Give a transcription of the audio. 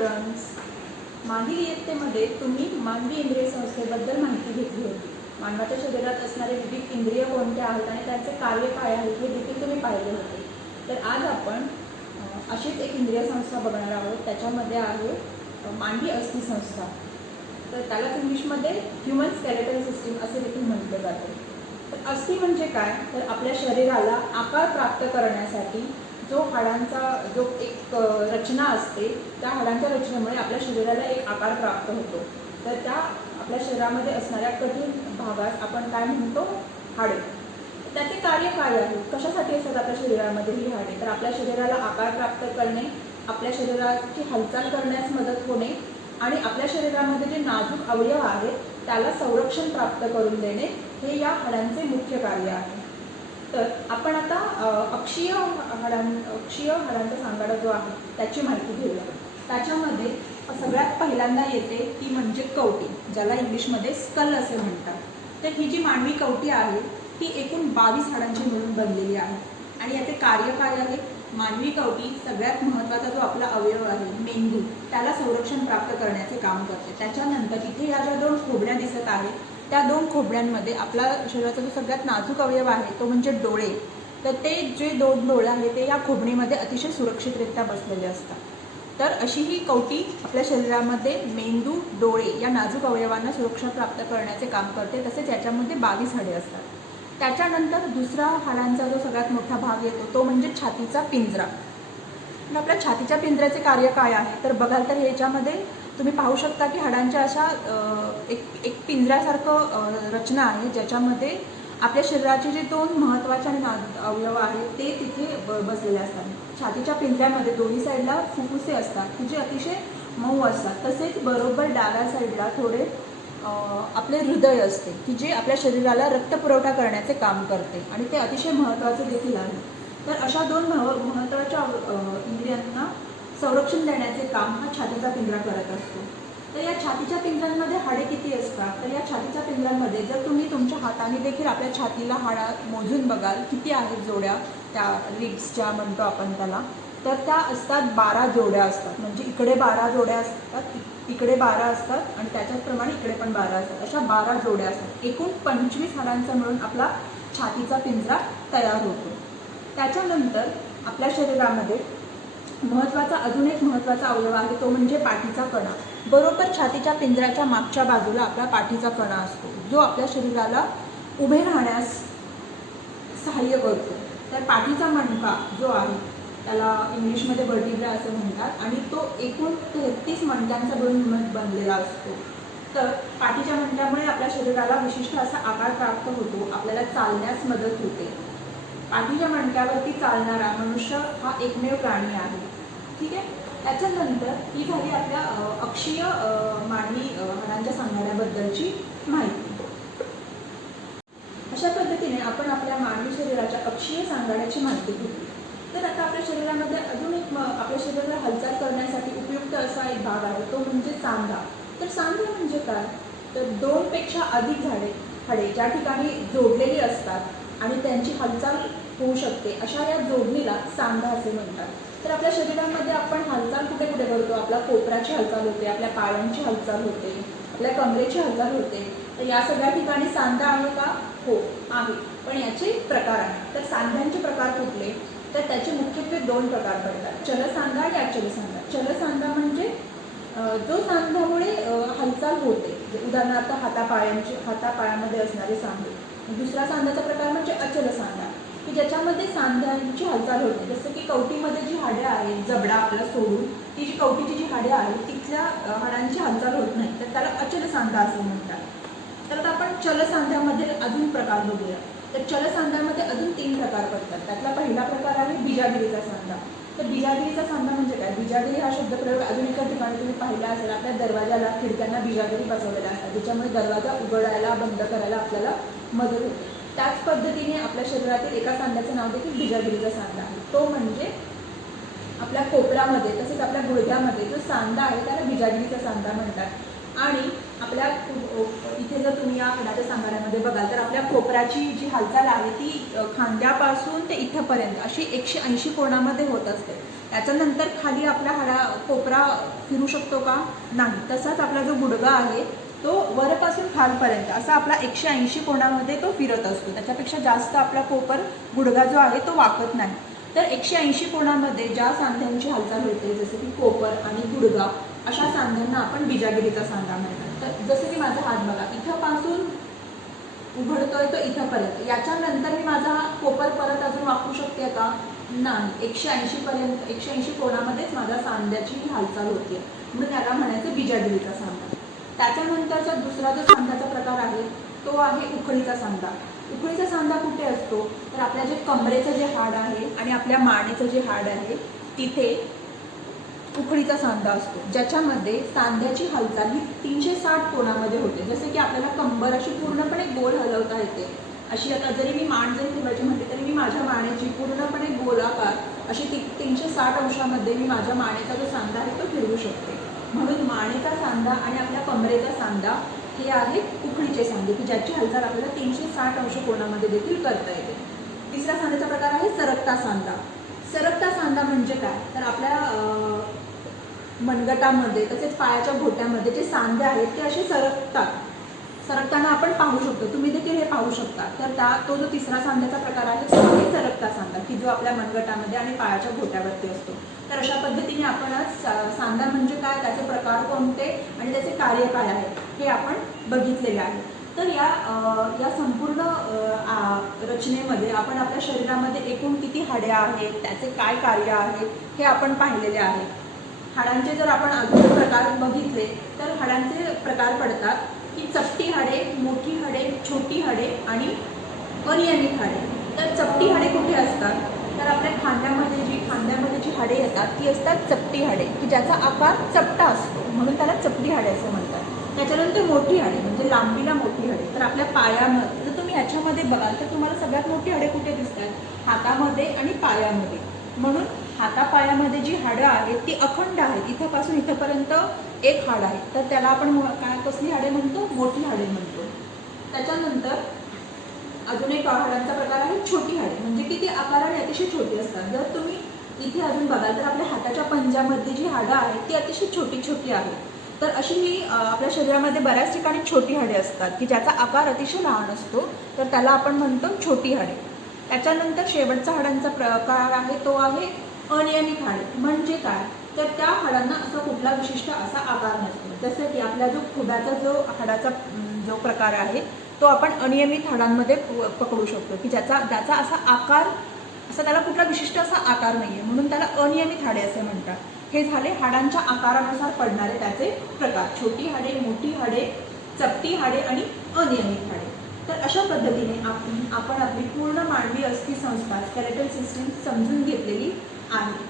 Students, मागील इयत्तेमध्ये तुम्ही मानवी इंद्रिय संस्थेबद्दल माहिती घेतली होती. मानवाच्या शरीरात असणारे विविध इंद्रिय कोणते आहेत आणि त्यांचे कार्य काय आहे हे देखील तुम्ही पाहिले होते. तर आज आपण अशीच एक इंद्रिय संस्था बघणार आहोत. त्याच्यामध्ये आहे मानवी अस्थि संस्था. तर त्यालाच इंग्लिशमध्ये ह्युमन स्केलेटल सिस्टीम असे देखील म्हटले जाते. तर अस्थि म्हणजे काय, तर आपल्या शरीराला आकार प्राप्त करण्यासाठी जो हाडांचा जो एक रचना असते, त्या हाडांच्या रचनेमुळे आपल्या शरीराला एक आकार प्राप्त होतो. तर त्या आपल्या शरीरामध्ये असणाऱ्या कठीण भागास आपण काय म्हणतो, हाडे. त्याचे कार्य काय आहे, कशासाठी असतात आपल्या शरीरामध्ये ही हाडे, तर आपल्या शरीराला आकार प्राप्त करणे, आपल्या शरीराची हालचाल करण्यास मदत होणे आणि आपल्या शरीरामध्ये जे नाजूक अवयव आहेत त्याला संरक्षण प्राप्त करून देणे, हे या हाडांचे मुख्य कार्य आहे. तर आपण आता अक्षीय हाडांचा सांगाडा जो आहे त्याची माहिती घेऊया. त्याच्यामध्ये सगळ्यात पहिल्यांदा येते ती म्हणजे कवटी, ज्याला इंग्लिशमध्ये स्कल असे म्हणतात. तर ही जी मानवी कवटी आहे ती एकूण 22 हाडांची मिळून बनलेली आहे. आणि याचे कार्य काय आहे, मानवी कवटी सगळ्यात महत्त्वाचा जो आपला अवयव आहे मेंदू, त्याला संरक्षण प्राप्त करण्याचे काम करते. त्याच्यानंतर इथे या ज्या 2 खोबण्या दिसत आहेत त्या 2 खोबण्यांमध्ये आपला शरीराचा जो सगळ्यात नाजूक अवयव आहे तो म्हणजे डोळे. तर ते जे 2 डोळे आहेत ते या खोबणीमध्ये अतिशय सुरक्षितरित्या बसलेले असतात. तर अशी ही कवटी आपल्या शरीरामध्ये मेंदू, डोळे या नाजूक अवयवांना सुरक्षा प्राप्त करण्याचे काम करते. तसेच याच्यामध्ये 22 हाडे असतात. त्याच्यानंतर दुसरा हाडांचा जो सगळ्यात मोठा भाग येतो तो म्हणजे छातीचा पिंजरा. तर आपल्या छातीच्या पिंजऱ्याचे कार्य काय आहे, तर बघाल तर ह्याच्यामध्ये तुम्ही पाहू शकता की हाडांच्या अशा एक पिंजऱ्यासारखं रचना आहे, ज्याच्यामध्ये आपल्या शरीराचे जे 2 महत्त्वाचे आणि नाजूक अवयव आहेत ते तिथे बसलेले असतात. छातीच्या पिंजऱ्यामध्ये दोन्ही साईडला फुफ्फुसे असतात की जे अतिशय मऊ असतात. तसेच बरोबर डाव्या साईडला थोडे आपले हृदय असते की जे आपल्या शरीराला रक्तपुरवठा करण्याचे काम करते आणि ते अतिशय महत्त्वाचे देखील आहे. तर अशा 2 महत्त्वाच्या इंद्रियांना संरक्षण देण्याचे काम हा छातीचा पिंजरा करत असतो. तर या छातीच्या पिंजऱ्यांमध्ये हाडे किती असतात, तर या छातीच्या पिंजऱ्यांमध्ये जर तुम्ही तुमच्या हाताने देखील आपल्या छातीला हाडा मोजून बघाल किती आहेत जोड्या, त्या रिब्सच्या म्हणतो आपण त्याला, तर त्या असतात 12 जोड्या असतात. म्हणजे इकडे 12 जोड्या असतात, इकडे 12 असतात आणि त्याच्याचप्रमाणे इकडे पण 12 असतात. अशा 12 जोड्या असतात. एकूण 25 हाडांचा मिळून आपला छातीचा पिंजरा तयार होतो. त्याच्यानंतर आपल्या शरीरामध्ये महत्त्वाचा अजून एक महत्त्वाचा अवयव आहे तो म्हणजे पाठीचा कणा. बरोबर छातीच्या पिंजऱ्याच्या मागच्या बाजूला आपला पाठीचा कणा असतो, जो आपल्या शरीराला उभे राहण्यास सहाय्य करतो. तर पाठीचा मणका जो आहे त्याला इंग्लिशमध्ये वर्टिब्रा असं म्हणतात आणि तो एकूण 33 मणक्यांचा बनलेला असतो. तर पाठीच्या मणक्यामुळे आपल्या शरीराला विशिष्ट असा आकार प्राप्त होतो, आपल्याला चालण्यास मदत होते. पाठीच्या मणक्यावरती चालणारा मनुष्य हा एकमेव प्राणी आहे. ठीक आहे. त्याच्यानंतर ही झाली आपल्या अक्षीय मानवी हाडांच्या सांगाड्याबद्दलची माहिती. अशा पद्धतीने आपण आपल्या मानवी शरीराच्या अक्षीय सांगाड्याची माहिती घेतली. तर आता आपल्या शरीरामध्ये अजून एक आपल्या शरीराला हालचाल करण्यासाठी उपयुक्त असा एक भाग आहे तो म्हणजे सांधा. तर सांधा म्हणजे काय, तर 2 पेक्षा अधिक हाडे ज्या ठिकाणी जोडलेली असतात आणि त्यांची हालचाल होऊ शकते अशा या जोडणीला सांधा असे म्हणतात. तर आपल्या शरीरामध्ये आपण हालचाल कुठे कुठे करतो, आपल्या कोपऱ्याची हालचाल होते, आपल्या पायांची हालचाल होते, आपल्या कमरेची हालचाल होते. तर या सगळ्या ठिकाणी सांधा आहे का, हो आहे, पण याचे प्रकार आहेत. तर सांध्यांचे प्रकार कुठले, तर त्याचे मुख्यत्वे 2 प्रकार पडतात, चलसांधा आणि अचल सांधा. चलसांधा म्हणजे जो सांध्यामुळे हालचाल होते, उदाहरणार्थ हातापायामध्ये असणारे सांधे. दुसरा सांध्याचा प्रकार म्हणजे अचल सांधा की ज्याच्यामध्ये सांध्यांची हालचाल होते. जसं की कवटीमध्ये जी हाडे आहेत, जबडा आपला सोडून ती जी कवटीची जी हाडे आहेत तिथल्या हाडांची हालचाल होत नाही, तर त्याला अचल सांधा असं म्हणतात. तर आता आपण चलसांध्यामध्ये अजून प्रकार बघूया. तर चलसांध्यामध्ये अजून 3 प्रकार पडतात. त्यातला पहिला प्रकार आहे बिजागिरीचा सांधा. तर बिजागिरीचा सांधा म्हणजे काय, बिजागिरी हा शब्दप्रयोग अजून एका ठिकाणी तुम्ही पाहिला असेल, आपल्या दरवाजाला खिडक्यांना बिजागिरी बसवलेल्या असतात, ज्याच्यामुळे दरवाजा उघडायला बंद करायला आपल्याला मदत होते. त्याच पद्धतीने आपल्या शरीरातील एका सांध्याचं नाव देखील बिजागिरीचा सांधा आहे. तो म्हणजे आपल्या कोपऱ्यामध्ये तसेच आपल्या गुडघ्यामध्ये जो सांधा आहे त्याला बिजागिरीचा सांधा म्हणतात. आणि आपल्या इथे जर तुम्ही या हाडाच्या सांगाड्यामध्ये बघाल तर आपल्या कोपराची जी हालचाल आहे ती खांद्यापासून ते इथंपर्यंत अशी 180 कोनामध्ये होत असते. त्याच्यानंतर खाली आपला कोपरा फिरू शकतो का? नाही. तसाच आपला जो गुडघा आहे तो वरपासून खालपर्यंत असा आपला 180 कोनामध्ये तो फिरत असतो. त्याच्यापेक्षा जास्त आपला गुडघा जो आहे तो वाकत नाही. तर 180 कोनामध्ये ज्या सांध्यांची हालचाल होते जसे की कोपर आणि गुडघा अशा सांध्यांना आपण बिजागिरीचा सांधा म्हणतात. तर जसं की माझा हात बघा, इथंपासून उघडतोय तो इथंपर्यंत, याच्यानंतर मी माझा कोपर परत अजून वापरू शकते का? नाही. 180 कोनामध्येच माझ्या सांध्याची हालचाल होते, म्हणून याला म्हणायचं बिजागिरीचा सांधा. त्याच्यानंतरचा दुसरा जो सांध्याचा प्रकार आहे तो आहे उखळीचा सांधा. उखळीचा सांधा कुठे असतो? तर आपल्या जे कमरेचं जे हाड आहे आणि आपल्या मानेचं जे हाड आहे तिथे उखळीचा सांधा असतो, ज्याच्यामध्ये सांध्याची हालचाल ही 360 कोनामध्ये होते. जसे की आपल्याला कंबर अशी पूर्णपणे गोल हलवता येते. अशी आता जरी मी मान जरी फिरवायची म्हटली तरी मी माझ्या मानेची पूर्णपणे गोलाकार अशी 360 अंशामध्ये मी माझ्या मानेचा जो सांधा आहे तो फिरवू शकते. म्हणून मानेचा सांधा आणि आपल्या कमरेचा सांधा हे आहे उखळीचे सांधे, की ज्याची हालचाल आपल्याला 360 अंश कोनामध्ये देखील करता येते. तिसरा सांध्याचा प्रकार आहे सरकता सांधा. सरकता सांधा म्हणजे काय? तर आपल्या मनगटामध्ये तसेच पायाच्या घोट्यामध्ये जे सांधे आहेत ते असे सरकताना आपण पाहू शकतो. तुम्ही देखील हे पाहू शकता. तर तो जो तिसरा सांध्याचा प्रकार आहे तो आहे सरकता सांधा, की जो आपल्या मनगटामध्ये आणि पायाच्या घोट्यावरती असतो. तर अशा पद्धतीने आपण आज सांधा म्हणजे काय, त्याचे प्रकार कोणते आणि त्याचे कार्य काय आहे हे आपण बघितलेलं आहे. तर या संपूर्ण रचनेमध्ये आपण आपल्या शरीरामध्ये एकूण किती हाडे आहेत, त्याचे काय कार्य आहेत हे आपण पाहिलेले आहे. हाडांचे जर आपण अजून प्रकार बघितले तर हाडांचे प्रकार पडतात की चपटी हाडे, मोठी हाडे, छोटी हाडे आणि अनियमित हाडे. तर चपटी हाडे कुठे असतात? तर आपल्या खांद्यामध्ये जी हाडे येतात ती असतात चपटी हाडे, की ज्याचा आकार चपटा असतो, म्हणून त्याला चपटी हाडे असं म्हणतात. त्याच्यानंतर मोठी हाडे म्हणजे लांबीला मोठी हाडे. तर आपल्या पायामध्ये जर तुम्ही याच्यामध्ये बघाल तर तुम्हाला सगळ्यात मोठी हाडे कुठे दिसतात? हातामध्ये आणि पायामध्ये. म्हणून हातापायामध्ये जी हाडं आहेत ती अखंड आहेत. इथंपासून इथंपर्यंत एक हाड आहे, तर त्याला आपण कसली हाडे म्हणतो? मोठी हाडे म्हणतो. त्याच्यानंतर अजून एक हाडांचा प्रकार आहे छोटी हाडे, म्हणजे की ती आकाराने अतिशय छोटी असतात. जर तुम्ही इथे अजून बघाल तर आपल्या हाताच्या पंजामध्ये जी हाडं आहेत ती अतिशय छोटी छोटी आहेत. तर अशी ही आपल्या शरीरामध्ये बऱ्याच ठिकाणी छोटी हाडे असतात, की ज्याचा आकार अतिशय लहान असतो, तर त्याला आपण म्हणतो छोटी हाडे. त्याच्यानंतर शेवटचा हाडांचा प्रकार आहे तो आहे अनियमित हाडे. म्हणजे काय? तर त्या हाडांना असा कुठला विशिष्ट असा आकार नसतो. जसं की आपला जो खुब्याचा जो हाडाचा जो प्रकार आहे तो आपण अनियमित हाडांमध्ये पकडू शकतो, की ज्याचा असा आकार असा त्याला कुठला विशिष्ट असा आकार नाही आहे, म्हणून त्याला अनियमित हाडे असे म्हणतात. हे झाले हाडांच्या आकारानुसार पडणारे त्याचे प्रकार: छोटी हाडे, मोठी हाडे, चपटी हाडे आणि अनियमित हाडे. तर अशा पद्धतीने आपण आपली पूर्ण मानवी अस्थिसंस्था स्केलेटल सिस्टीम समजून घेतलेली आहे.